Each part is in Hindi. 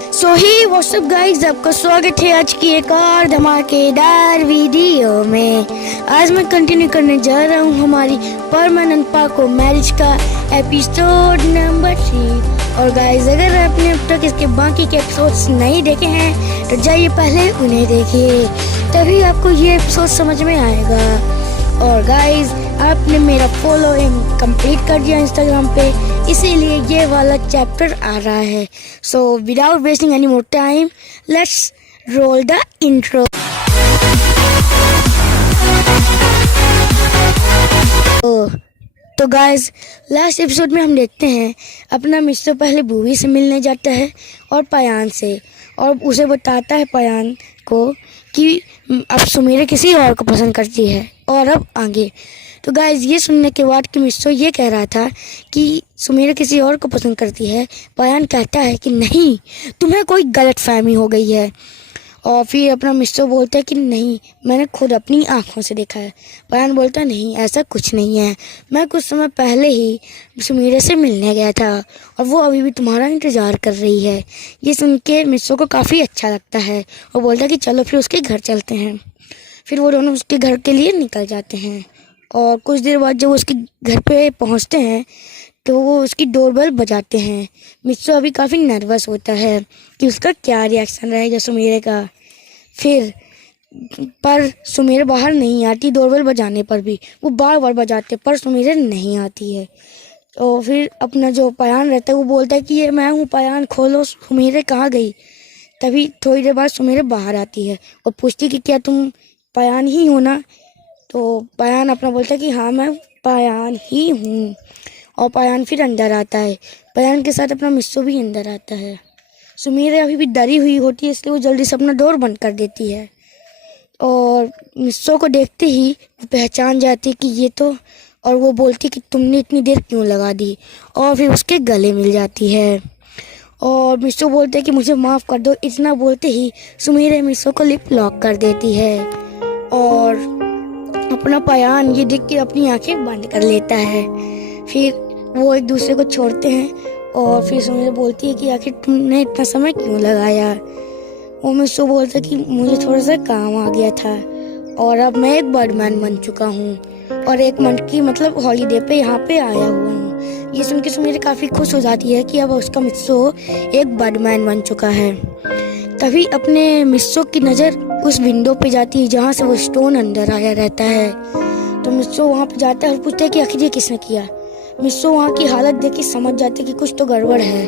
सो ही व्हाट्सअप गाइस, आपका स्वागत है आज की एक और धमाकेदार वीडियो में। आज मैं कंटिन्यू करने जा रहा हूँ हमारी परमानेंट पाको मैरिज का एपिसोड नंबर 3। और गाइस, अगर आपने अब तक इसके बाकी के एपिसोड्स नहीं देखे हैं तो जाइए पहले उन्हें देखिए, तभी आपको ये एपिसोड समझ में आएगा। और गाइस, आपने मेरा फॉलोइंग कंप्लीट कर दिया इंस्टाग्राम पे, इसीलिए ये वाला चैप्टर आ रहा है। So without wasting any more time, let's roll the intro. तो गाइस, लास्ट एपिसोड में हम देखते हैं अपना मिस्टर पहले भूवी से मिलने जाता है और पयान से, और उसे बताता है पयान को कि अब सुमीरा किसी और को पसंद करती है। और अब आगे तो गाइस, ये सुनने के बाद कि मिस्टर ये कह रहा था कि सुमीरा किसी और को पसंद करती है, पयान कहता है कि नहीं, तुम्हें कोई गलतफहमी हो गई है। और फिर अपना मिस्टर बोलता है कि नहीं, मैंने खुद अपनी आंखों से देखा है। पयान बोलता है नहीं, ऐसा कुछ नहीं है, मैं कुछ समय पहले ही सुमीरा से मिलने गया था और वो अभी भी तुम्हारा इंतज़ार कर रही है। ये सुन के मिस्टर को काफ़ी अच्छा लगता है और बोलता है कि चलो फिर उसके घर चलते हैं। फिर वो दोनों उसके घर के लिए निकल जाते हैं। और कुछ देर बाद जब उसके घर पे पहुंचते हैं तो वो उसकी डोरबेल बजाते हैं। मिस्टर अभी काफ़ी नर्वस होता है कि उसका क्या रिएक्शन रहेगा सुमीरा का। फिर पर सुमीरा बाहर नहीं आती, डोरबेल बजाने पर भी वो बार बार बजाते पर सुमीरा नहीं आती है। और फिर अपना जो पयान रहता है वो बोलता है कि ये मैं हूँ पयान, खोलो, सुमीरा कहाँ गई। तभी थोड़ी देर बाद सुमीरा बाहर आती है और पूछती कि क्या तुम पयान ही हो ना। तो पयान अपना बोलता है कि हाँ, मैं पयान ही हूँ। और पयान फिर अंदर आता है। पयान के साथ अपना मिस्सो भी अंदर आता है। सुमीरा अभी भी डरी हुई होती है, इसलिए वो जल्दी से अपना डोर बंद कर देती है। और मिस्सो को देखते ही वो पहचान जाती कि ये तो, और वो बोलती कि तुमने इतनी देर क्यों लगा दी, और फिर उसके गले मिल जाती है। और मिस्सो बोलते हैं कि मुझे माफ़ कर दो। इतना बोलते ही सुमीरा मिस्सो को लिप लॉक कर देती है और अपना पयान ये देख के अपनी आंखें बंद कर लेता है। फिर वो एक दूसरे को छोड़ते हैं और फिर सुमीरा बोलती है कि आखिर तुमने इतना समय क्यों लगाया। वो मिस्सो बोलता है कि मुझे थोड़ा सा काम आ गया था और अब मैं एक बर्डमैन बन चुका हूँ और एक मंथ की मतलब हॉलीडे पे यहाँ पे आया हुआ हूँ। ये सुन के सुमीरा काफ़ी खुश हो जाती है कि अब उसका मिस्सो एक बर्डमैन बन चुका है। तभी अपने मिस्सो की नज़र उस विंडो पे जाती है जहाँ से वो स्टोन अंदर आया रहता है। तो मिस्सो वहाँ पे जाता है और पूछता है कि आखिर ये किसने किया। मिस्सो वहाँ की हालत देख के समझ जाते कि कुछ तो गड़बड़ है,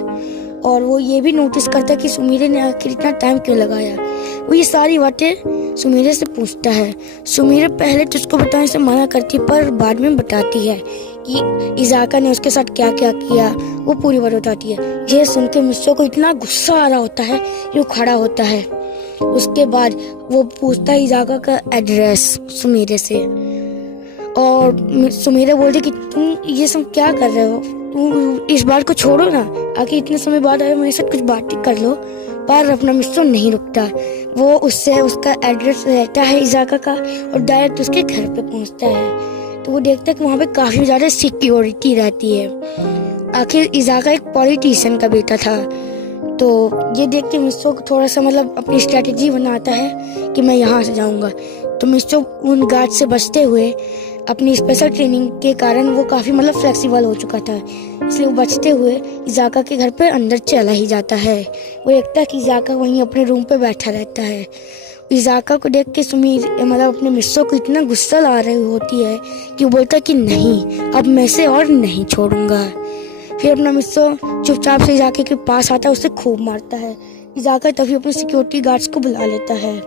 और वो ये भी नोटिस करता है कि सुमीरा ने आखिर इतना टाइम क्यों लगाया। वो ये सारी बातें सुमीरा से पूछता है। सुमीरा पहले तो उसको बताने से मना करती पर बाद में बताती है कि इज़ाका ने उसके साथ क्या क्या किया, वो पूरी बात बताती है। ये सुन के मिस्सो को इतना गुस्सा आ रहा होता है कि वो खड़ा होता है। उसके बाद वो पूछता है इज़ाका का एड्रेस सुमीरा से, और सुमीरा बोलती कि तुम ये सब क्या कर रहे हो, तुम इस बात को छोड़ो ना, आखिर इतने समय बाद आए, मेरे साथ कुछ बातें कर लो। पर अपना मिस्टर नहीं रुकता। वो उससे उसका एड्रेस लेता है इज़ाका का और डायरेक्ट उसके घर पे पहुंचता है। तो वो देखता है कि वहाँ पे काफ़ी ज़्यादा सिक्योरिटी रहती है। आखिर इज़ाका एक पॉलिटिशियन का बेटा था। तो ये देख के मिस्टर को थोड़ा सा मतलब अपनी स्ट्रेटजी बनाता है कि मैं यहाँ से जाऊँगा। तो मिस्टर उन गार्ड से बचते हुए अपनी स्पेशल ट्रेनिंग के कारण वो काफ़ी मतलब फ्लेक्सिबल हो चुका था, इसलिए वो बचते हुए इज़ाका के घर पे अंदर चला ही जाता है। वो देखता है कि इज़ाका वहीं अपने रूम पे बैठा रहता है। इज़ाका को देख के सुमीर मतलब अपने मिस्टर को इतना गुस्सा ला रही होती है कि वो बोलता है कि नहीं, अब मैं इसे और नहीं छोड़ूंगा। फिर अपना मिस्टर चुपचाप से इज़ाका के पास आता है, उसे खूब मारता है। इज़ाका तभी अपने सिक्योरिटी गार्ड्स को बुला लेता है।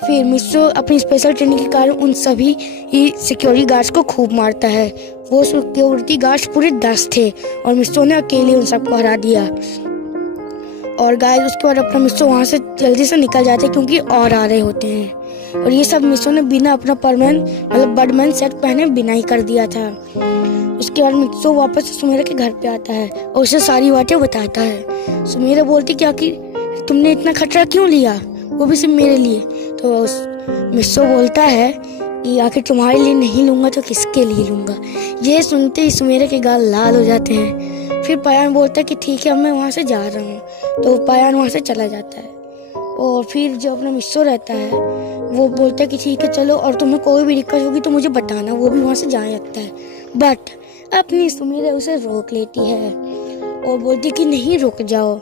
फिर मिस्टर अपनी स्पेशल ट्रेनिंग के कारण उन सभी सिक्योरिटी गार्ड्स को खूब मारता है। वो सिक्योरिटी गार्ड्स पूरे 10 थे और मिस्टर ने अकेले उन सबको हरा दिया। और गाइस, उसके बाद अपना मिस्टर वहाँ से जल्दी से निकल जाते हैं क्योंकि और आ रहे होते हैं। और ये सब मिस्टर ने बिना अपना परमानेंट मतलब बर्डमैन सेट पहने बिना ही कर दिया था। उसके बाद मिस्टर वापस सुमीरा के घर पे आता है और उसे सारी बातें बताता है। सुमीरा बोलती कि आखिर तुमने इतना खतरा क्यों लिया, वो भी सिर्फ मेरे लिए। तो मिस्टर बोलता है कि आखिर तुम्हारे लिए नहीं लूँगा तो किसके लिए लूँगा। ये सुनते ही सुमीरा के गाल लाल हो जाते हैं। फिर पयान बोलता है कि ठीक है, अब मैं वहाँ से जा रहा हूँ। तो पायान वहाँ से चला जाता है। और फिर जो अपना मिस्सो रहता है वो बोलता है कि ठीक है चलो, और तुम्हें कोई भी दिक्कत होगी तो मुझे बताना। वो भी वहाँ से जाने लगता है, बट अपनी सुमीरा उसे रोक लेती है और बोलती कि नहीं रुक जाओ।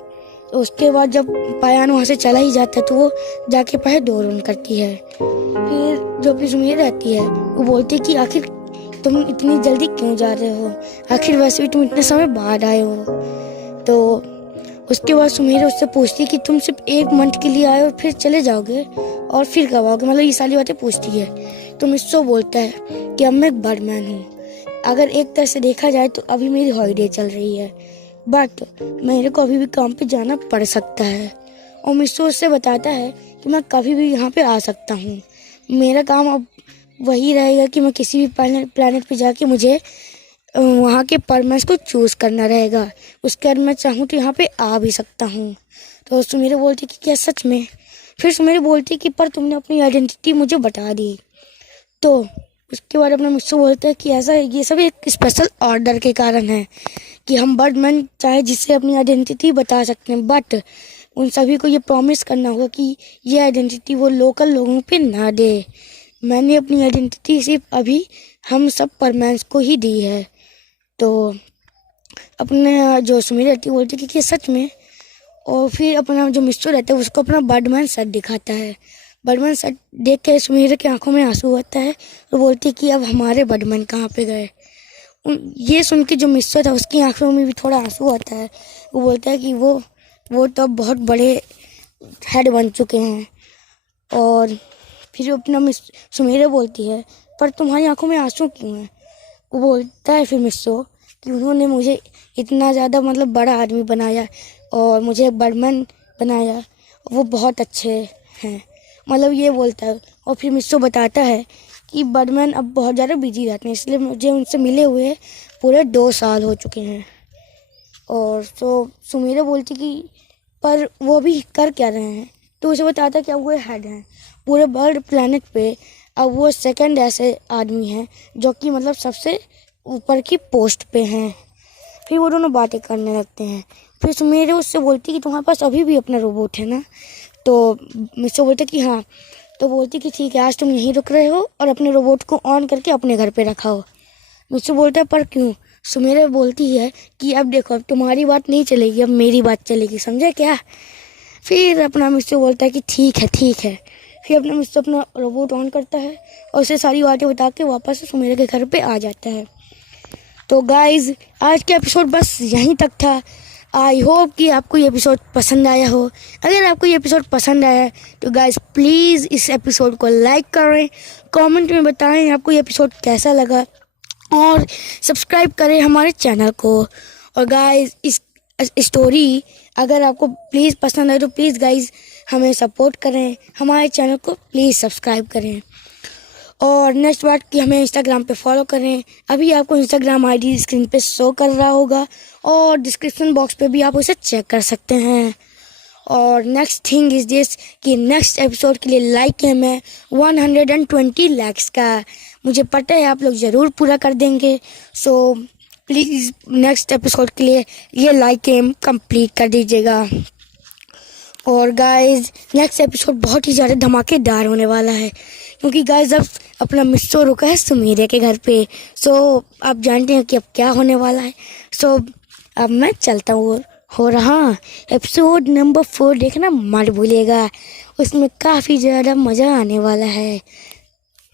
तो उसके बाद जब पायान वहाँ से चला ही जाता है तो वो जाके पहले डोर ऑन करती है। फिर जो अपनी सुमीरा रहती है वो बोलती है कि आखिर तुम इतनी जल्दी क्यों जा रहे हो, आखिर वैसे भी तुम इतने समय बाद आए हो। तो उसके बाद सुमीरा उससे पूछती है कि तुम सिर्फ 1 मंथ के लिए आए और फिर चले जाओगे, और फिर कब आओगे, मतलब ये सारी बातें पूछती है। तो मिस्सो बोलता है कि अब मैं एक बर्डमैन हूँ। अगर एक तरह से देखा जाए तो अभी मेरी हॉलीडे चल रही है, बट मेरे को अभी भी काम पे जाना पड़ सकता है। और मिस्सो उससे बताता है कि मैं कभी भी यहाँ पे आ सकता हूँ। मेरा काम अब वही रहेगा कि मैं किसी भी प्लैनेट पे जाके मुझे वहाँ के परमानेंस को चूज़ करना रहेगा। उसके बाद मैं चाहूँ तो यहाँ पे आ भी सकता हूँ। तो सुमीरा बोलती कि क्या सच में? फिर सुमीरा बोलती कि पर तुमने अपनी आइडेंटिटी मुझे बता दी। तो उसके बाद अपना मिस्सो बोलता है कि ऐसा ये सब एक स्पेशल ऑर्डर के कारण है कि हम बर्डमैन चाहे जिससे अपनी आइडेंटिटी बता सकते हैं, बट उन सभी को ये प्रॉमिस करना होगा कि ये आइडेंटिटी वो लोकल लोगों पे ना दे। मैंने अपनी आइडेंटिटी सिर्फ अभी हम सब परमैंस को ही दी है। तो अपने जो सुमीरा रहती है बोलती है कि सच में? और फिर अपना जो मिस्सो रहता है उसको अपना बर्डमैन सेट दिखाता है। बर्डमैन सेट देख के सुमीरा की आंखों में आंसू आता है और बोलती है कि अब हमारे बर्डमैन कहाँ पे गए। ये सुन के जो मिस्सो था उसकी आंखों में भी थोड़ा आंसू आता है। वो बोलता है कि वो तो बहुत बड़े हेड बन चुके हैं। और फिर अपना सुमीरा बोलती है पर तुम्हारी आंखों में आंसू क्यों हैं? वो बोलता है फिर मिस्सो कि उन्होंने मुझे इतना ज़्यादा मतलब बड़ा आदमी बनाया और मुझे एक बर्डमैन बनाया, वो बहुत अच्छे हैं, मतलब ये बोलता है। और फिर मिस्सो बताता है कि बर्डमैन अब बहुत ज़्यादा बिजी रहते हैं, इसलिए मुझे उनसे मिले हुए पूरे 2 साल हो चुके हैं। और तो सुमीरा बोलती कि पर वो भी कर क्या रहे हैं? तो उसे बताता है कि अब वो हेड हैं पूरे बर्ड प्लैनेट पे। अब वो सेकंड ऐसे आदमी हैं जो कि मतलब सबसे ऊपर की पोस्ट पे हैं। फिर वो दोनों बातें करने लगते हैं। फिर सुमीरा उससे बोलती कि तुम्हारे पास अभी भी अपना रोबोट है ना? तो मिस्सो बोलते कि हाँ। तो बोलती कि ठीक है आज तुम यहीं रुक रहे हो और अपने रोबोट को ऑन करके अपने घर पे रखाओ। मिस्सो बोलता है पर क्यों? सुमीरा बोलती है कि अब देखो अब तुम्हारी बात नहीं चलेगी, अब मेरी बात चलेगी, समझे क्या? फिर अपना मिस्सो बोलता है कि ठीक है ठीक है। फिर अपना मिस्सो अपना रोबोट ऑन करता है और उसे सारी बातें बता के वापस सुमीरा के घर पे आ जाता है। तो गाइज आज का एपिसोड बस यहीं तक था। आई होप कि आपको ये एपिसोड पसंद आया हो। अगर आपको ये एपिसोड पसंद आया तो गाइज प्लीज़ इस एपिसोड को लाइक करें, कमेंट में बताएं आपको ये एपिसोड कैसा लगा, और सब्सक्राइब करें हमारे चैनल को। और गाइज इस स्टोरी अगर आपको प्लीज़ पसंद आए तो प्लीज़ गाइज हमें सपोर्ट करें, हमारे चैनल को प्लीज़ सब्सक्राइब करें। और नेक्स्ट बात कि हमें इंस्टाग्राम पे फॉलो करें। अभी आपको इंस्टाग्राम आईडी स्क्रीन पे शो कर रहा होगा और डिस्क्रिप्शन बॉक्स पे भी आप उसे चेक कर सकते हैं। और नेक्स्ट थिंग इज दिस कि नेक्स्ट एपिसोड के लिए लाइक है मैं 120 लाइक्स का। मुझे पता है आप लोग ज़रूर पूरा कर देंगे। सो प्लीज़ नेक्स्ट एपिसोड के लिए ये लाइक एम कंप्लीट कर दीजिएगा। और गाइज नेक्स्ट एपिसोड बहुत ही ज़्यादा धमाकेदार होने वाला है क्योंकि गाइज अब अपना मिस्सो रुका है सुमीरा के घर पे। सो आप जानते हैं कि अब क्या होने वाला है। सो अब मैं चलता हूँ। हो रहा एपिसोड नंबर 4 देखना मत भूलिएगा, उसमें काफ़ी ज़्यादा मज़ा आने वाला है।